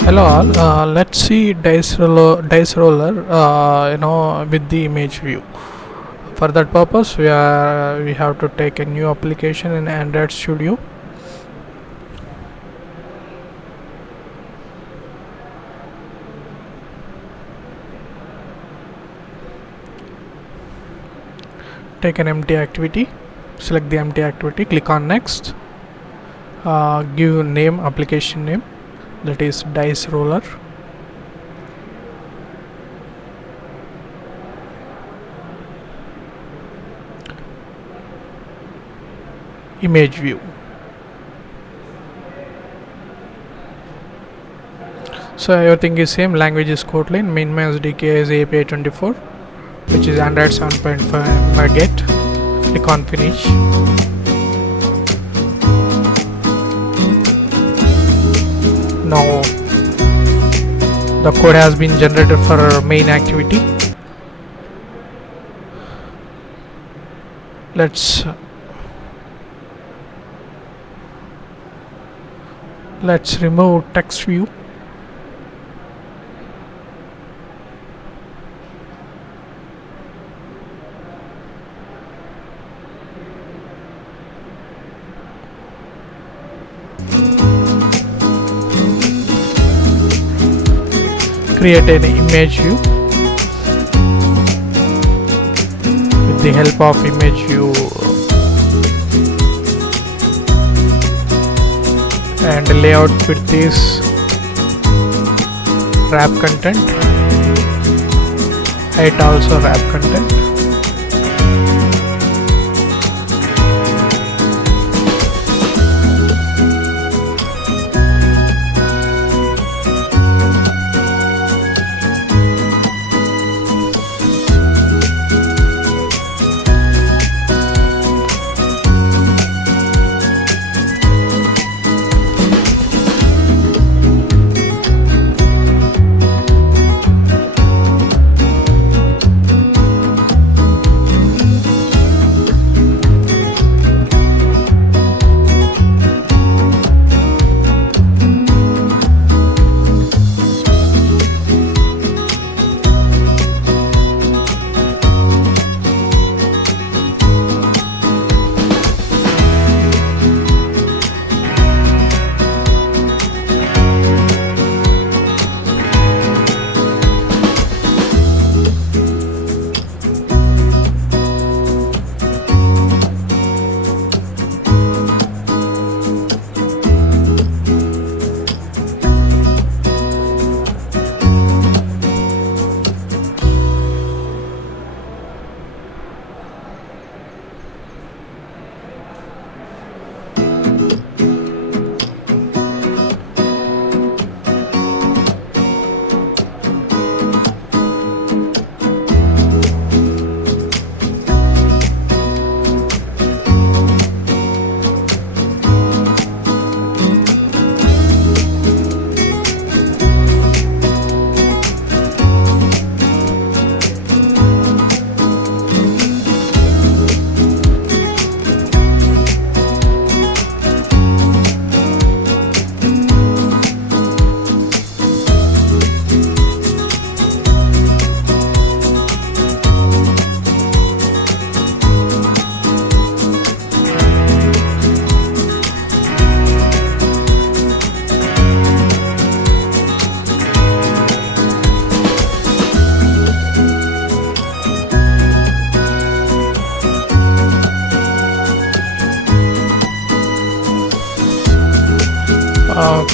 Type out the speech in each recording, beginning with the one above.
Hello all. Let's see dice roller. With the image view. For that purpose, we have to take a new application in Android Studio. Take an empty activity. Select the empty activity. Click on next. Give name, application name, that is dice roller. Image view. So everything is same. Language is Kotlin. Main SDK is API 24, which is Android 7.5 get. Click on finish. Now the code has been generated for our main activity. Let's remove text view. Create an image view. With the help of image view and layout width is wrap content, height also wrap content.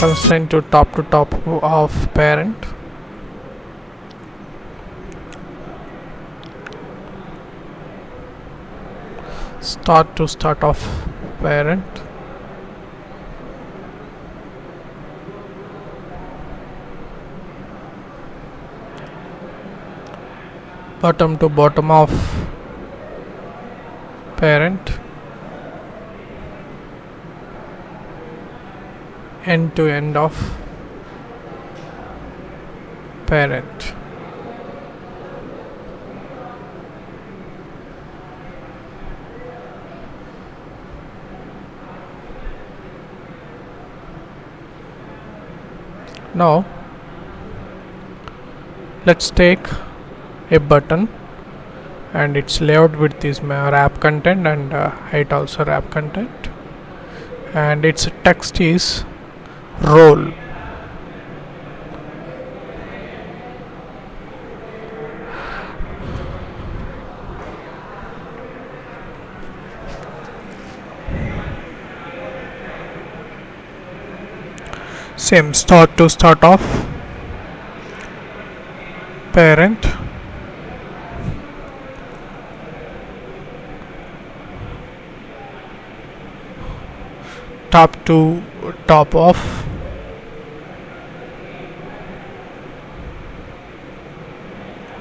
Constraint to top of parent. Start to start of parent. Bottom to bottom of parent. End to end of parent. Now let's take a button, and its layout width is wrap content, and height also wrap content, and its text is role. Same start off parent, top to top of,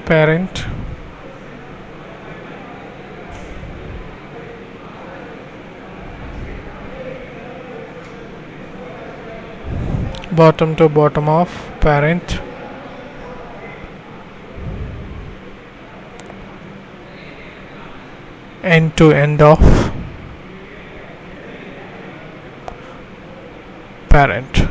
parent, bottom to bottom of, parent, end to end of, parent.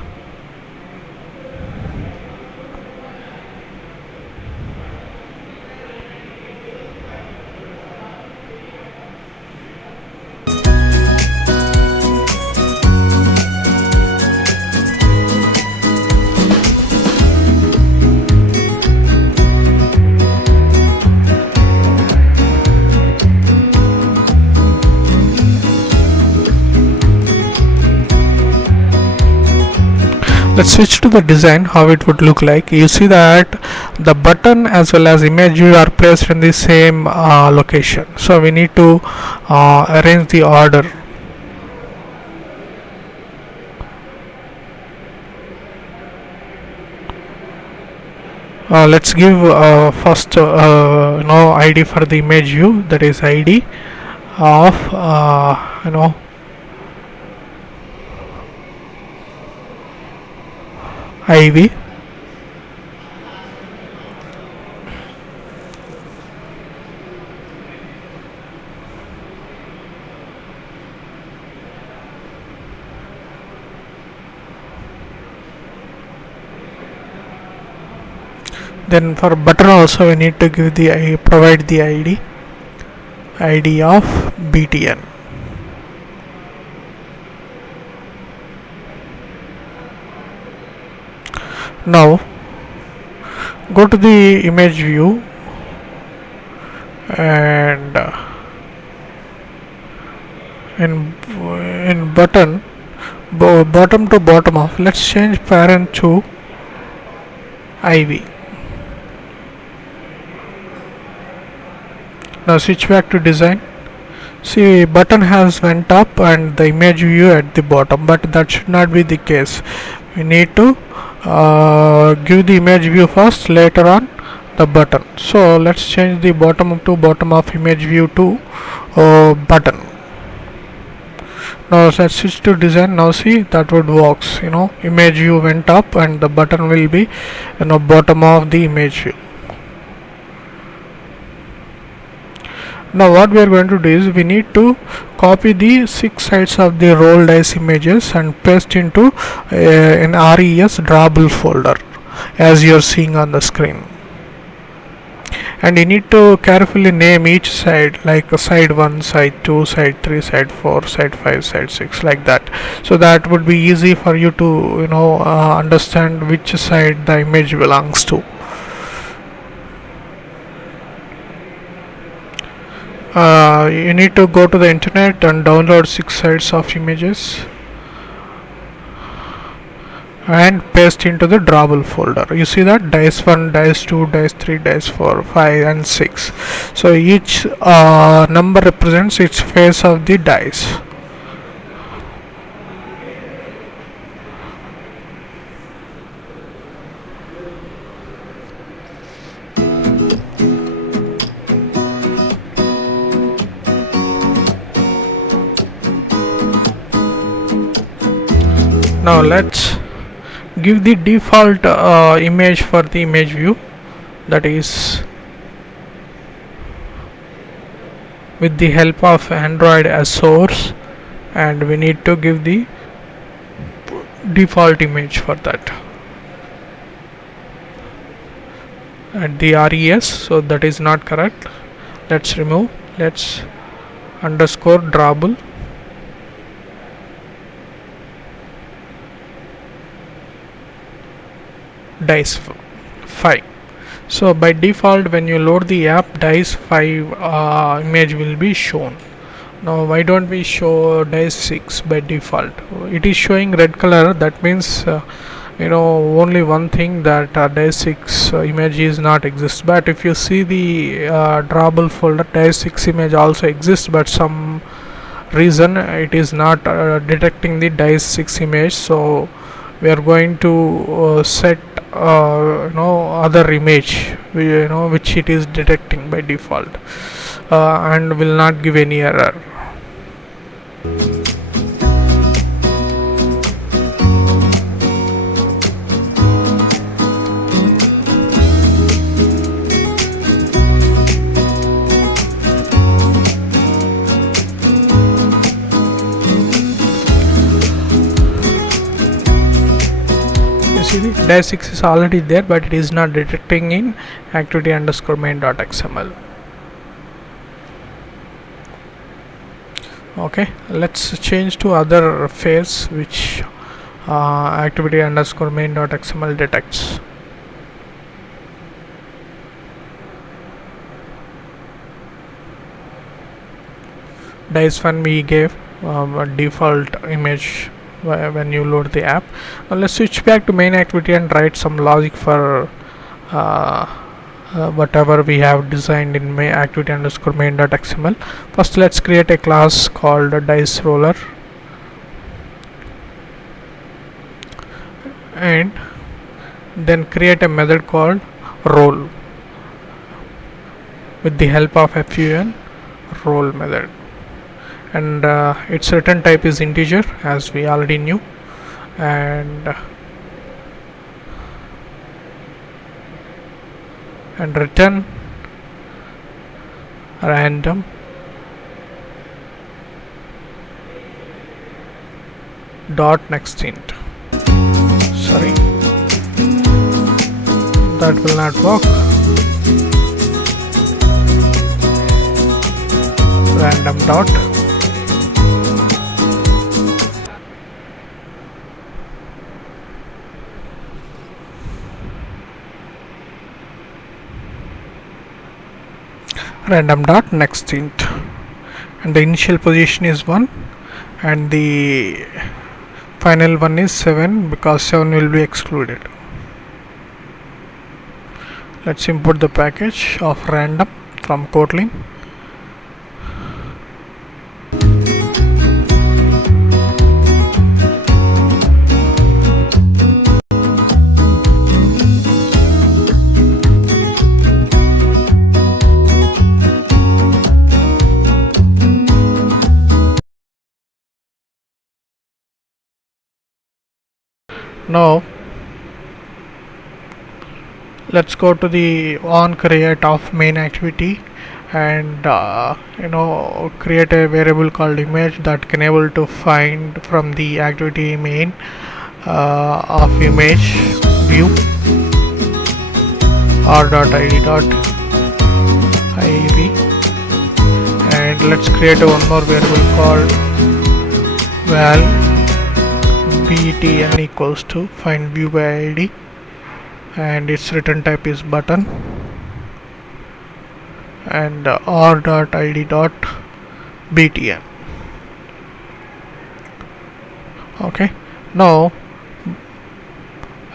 Let's switch to the design, how it would look like. You see that the button as well as image view are placed in the same location, so we need to arrange the order. Let's give first ID for the image view, that is ID of IV. Then for button also we need to give the provide the ID of BTN. Now go to the image view and in button bottom to bottom of, let's change parent to IV. Now switch back to design. See, button has went up and the image view at the bottom, but that should not be the case. We need to give the image view first, later on the button. So let's change the bottom to bottom of image view to button. Now let's switch to design. Now see, that would works. Image view went up and the button will be bottom of the image view. Now what we are going to do is we need to copy the 6 sides of the roll dice images and paste into an RES drawable folder, as you are seeing on the screen. And you need to carefully name each side, like side 1, side 2, side 3, side 4, side 5, side 6, like that. So that would be easy for you to understand which side the image belongs to. You need to go to the internet and download 6 sides of images and paste into the drawable folder. You see that dice 1, dice 2, dice 3, dice 4, 5 and 6. So each number represents its face of the dice. Now let's give the default image for the image view, that is with the help of Android as source, and we need to give the default image for that. at the res, so that is not correct. Let's remove. Let's underscore drawable dice 5. So by default, when you load the app, dice 5 image will be shown. Now why don't we show dice 6 by default? It is showing red color, that means only one thing, that dice 6 image is not exist. But if you see the drawable folder, dice 6 image also exists, but some reason it is not detecting the dice 6 image. So we are going to set other image which it is detecting by default, and will not give any error. See, the dash 6 is already there, but it is not detecting in activity underscore main.xml. Okay, let's change to other phase which activity underscore main.xml detects. Dice 1 we gave a default image when you load the app. Now let's switch back to main activity and write some logic for whatever we have designed in main activity underscore main.xml. First, let's create a class called dice roller, and then create a method called roll with the help of fun roll method, and its return type is integer, as we already knew, and return random dot next int. Sorry, that will not work. Random dot next int, and the initial position is 1 and the final one is 7, because 7 will be excluded. Let's import the package of random from Kotlin. Now let's go to the on create of main activity and create a variable called image that can able to find from the activity main of image view r.id.iv, and let's create one more variable called val btn equals to find view by id, and its return type is button, and r.id.btn. Okay, now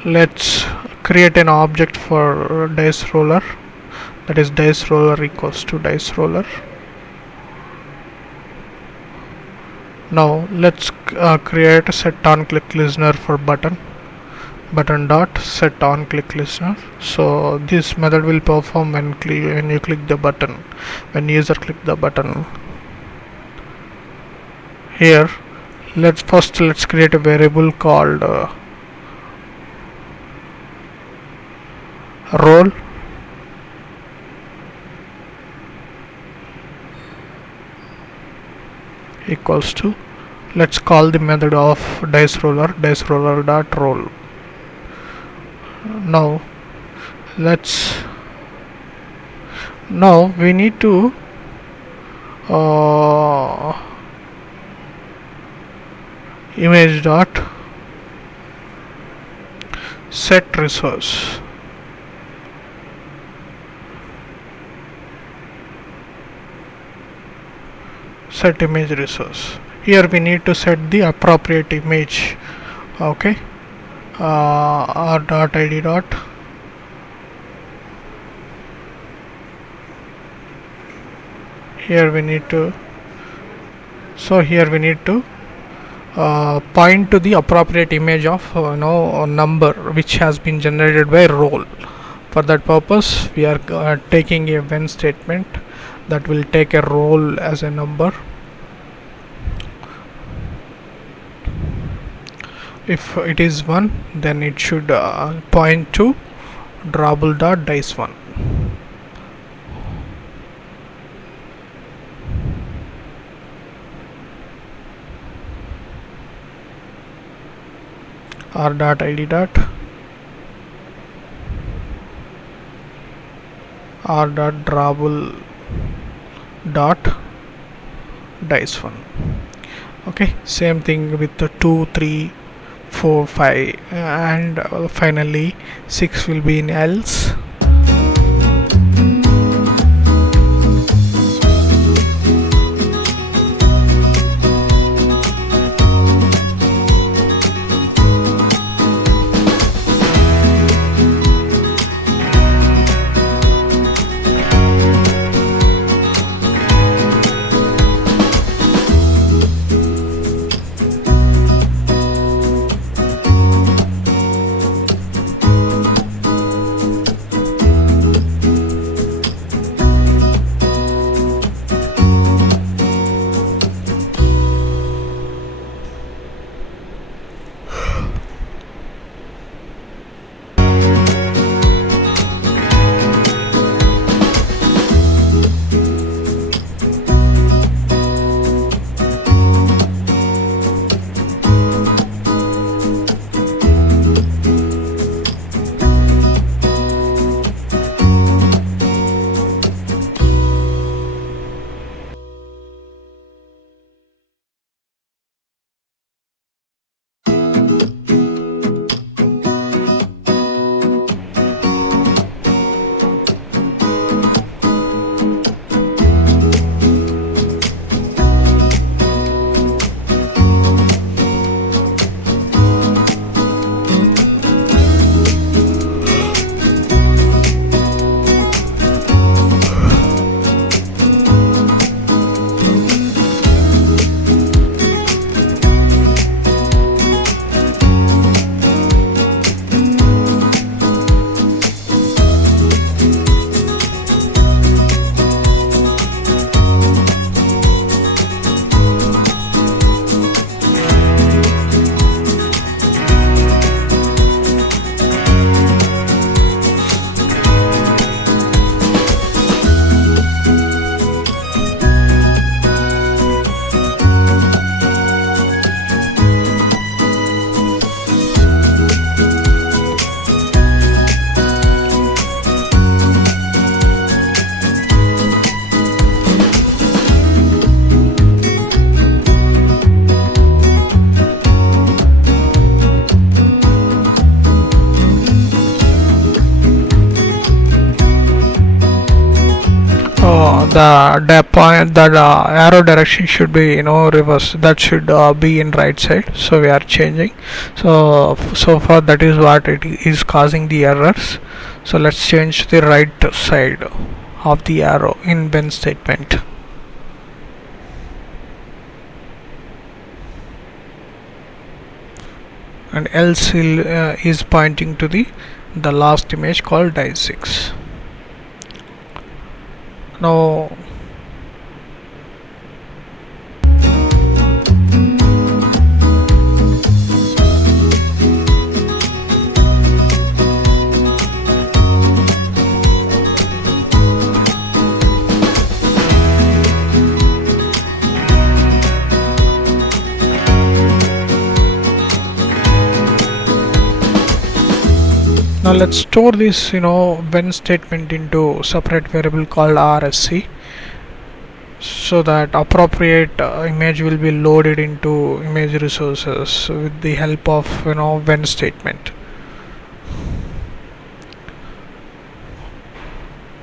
let's create an object for dice roller, that is dice roller equals to dice roller. Now let's create a set on click listener for button dot set on click listener. So this method will perform when you click the button, when user click the button. Here let's create a variable called roll equals to, let's call the method of dice roller dot roll. Now let's Now we need to image dot set resource. Set image resource. Here we need to set the appropriate image. Okay, r dot id dot here we need to point to the appropriate image of a number which has been generated by role. For that purpose we are taking a when statement that will take a role as a number. If it is 1, then it should point to drawable dot dice 1. r dot id dot r dot drawable dot dice 1. Okay, same thing with the 2, 3, 4, 5 and finally 6 will be in else. The arrow direction should be reverse. That should be in right side, so we are changing. So far that is what it is causing the errors. So let's change the right side of the arrow in when statement. And else is pointing to the last image called dice 6. Now Now let's store this when statement into separate variable called RSC, so that appropriate image will be loaded into image resources with the help of when statement.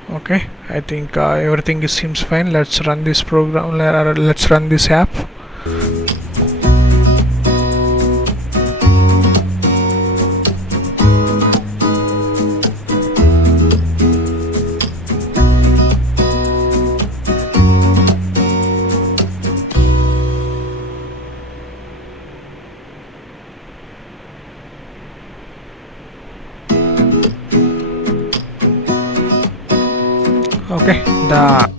Okay, I think everything seems fine. Let's run this program. Let's run this app. Okay, the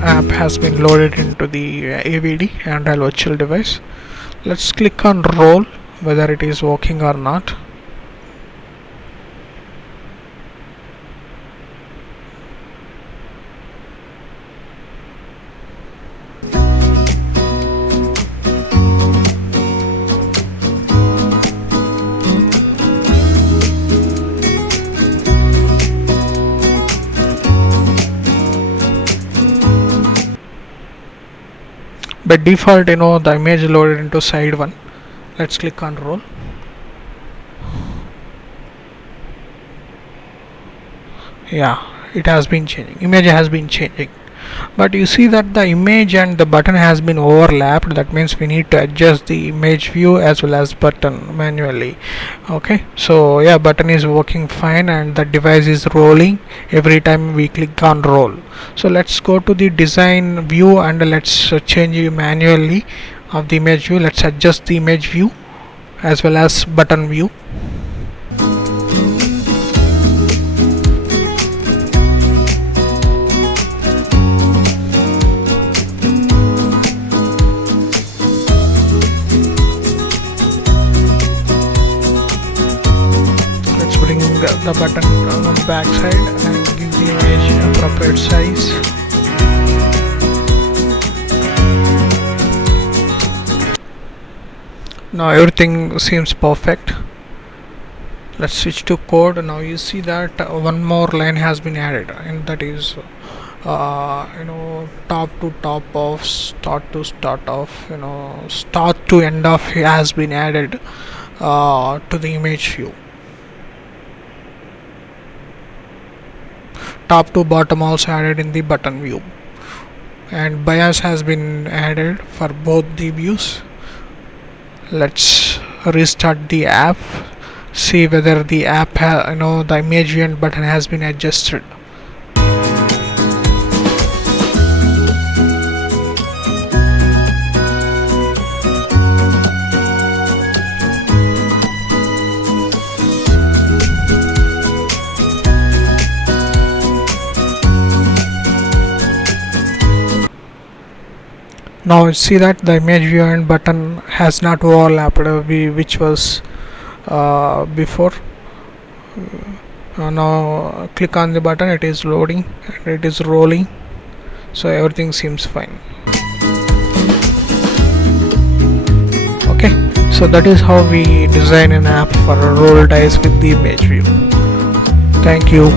app has been loaded into the AVD and virtual device. Let's click on roll whether it is working or not. By default the image loaded into side 1. Let's click on roll. Yeah, it has been changing. Image has been changing, but you see that the image and the button has been overlapped. That means we need to adjust the image view as well as button manually. Okay, so yeah, button is working fine and the device is rolling every time we click on roll. So let's go to the design view and let's change manually of the image view. Let's adjust the image view as well as button view. The button on the back side and give the image appropriate size. Now everything seems perfect. Let's switch to code. Now you see that one more line has been added, and that is top to top of, start to start of, start to end of has been added to the image view. Top to bottom also added in the button view, and bias has been added for both the views. Let's restart the app, see whether the app the image view and button has been adjusted. Now see that the image view and button has not overlapped, which was before. Now click on the button, it is loading and it is rolling, so everything seems fine. Okay, so that is how we design an app for a roll dice with the image view. Thank you.